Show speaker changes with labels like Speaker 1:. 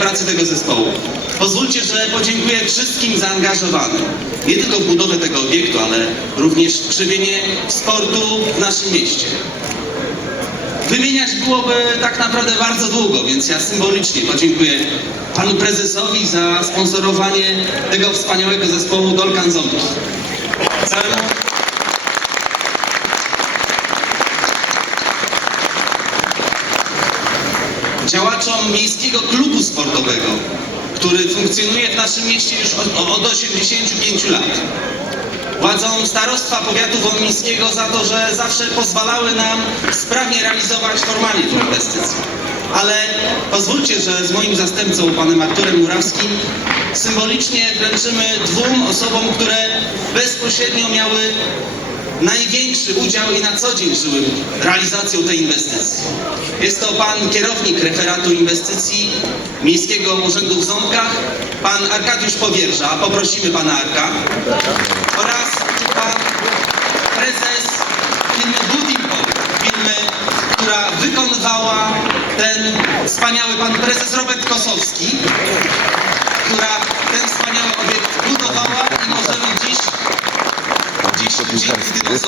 Speaker 1: pracy tego zespołu. Pozwólcie, że podziękuję wszystkim zaangażowanym. Nie tylko w budowę tego obiektu, ale również w krzewienie sportu w naszym mieście. Wymieniać byłoby tak naprawdę bardzo długo, więc ja symbolicznie podziękuję panu prezesowi za sponsorowanie tego wspaniałego zespołu Dolkan Zombie. Działaczom Miejskiego Klubu Sportowego, który funkcjonuje w naszym mieście już od, od 85 lat. Władzom Starostwa Powiatu Wołyńskiego za to, że zawsze pozwalały nam sprawnie realizować formalnie tę inwestycję. Ale pozwólcie, że z moim zastępcą, panem Arturem Murawskim, symbolicznie wręczymy dwóm osobom, które bezpośrednio miały największy udział i na co dzień żyły realizacją tej inwestycji. Jest to pan kierownik referatu inwestycji Miejskiego Urzędu w Ząbkach, pan Arkadiusz Powierża, poprosimy pana Arka, oraz pan prezes firmy Budimpo, firmy, która wykonywała ten wspaniały pan prezes Robert Kosowski, щоб не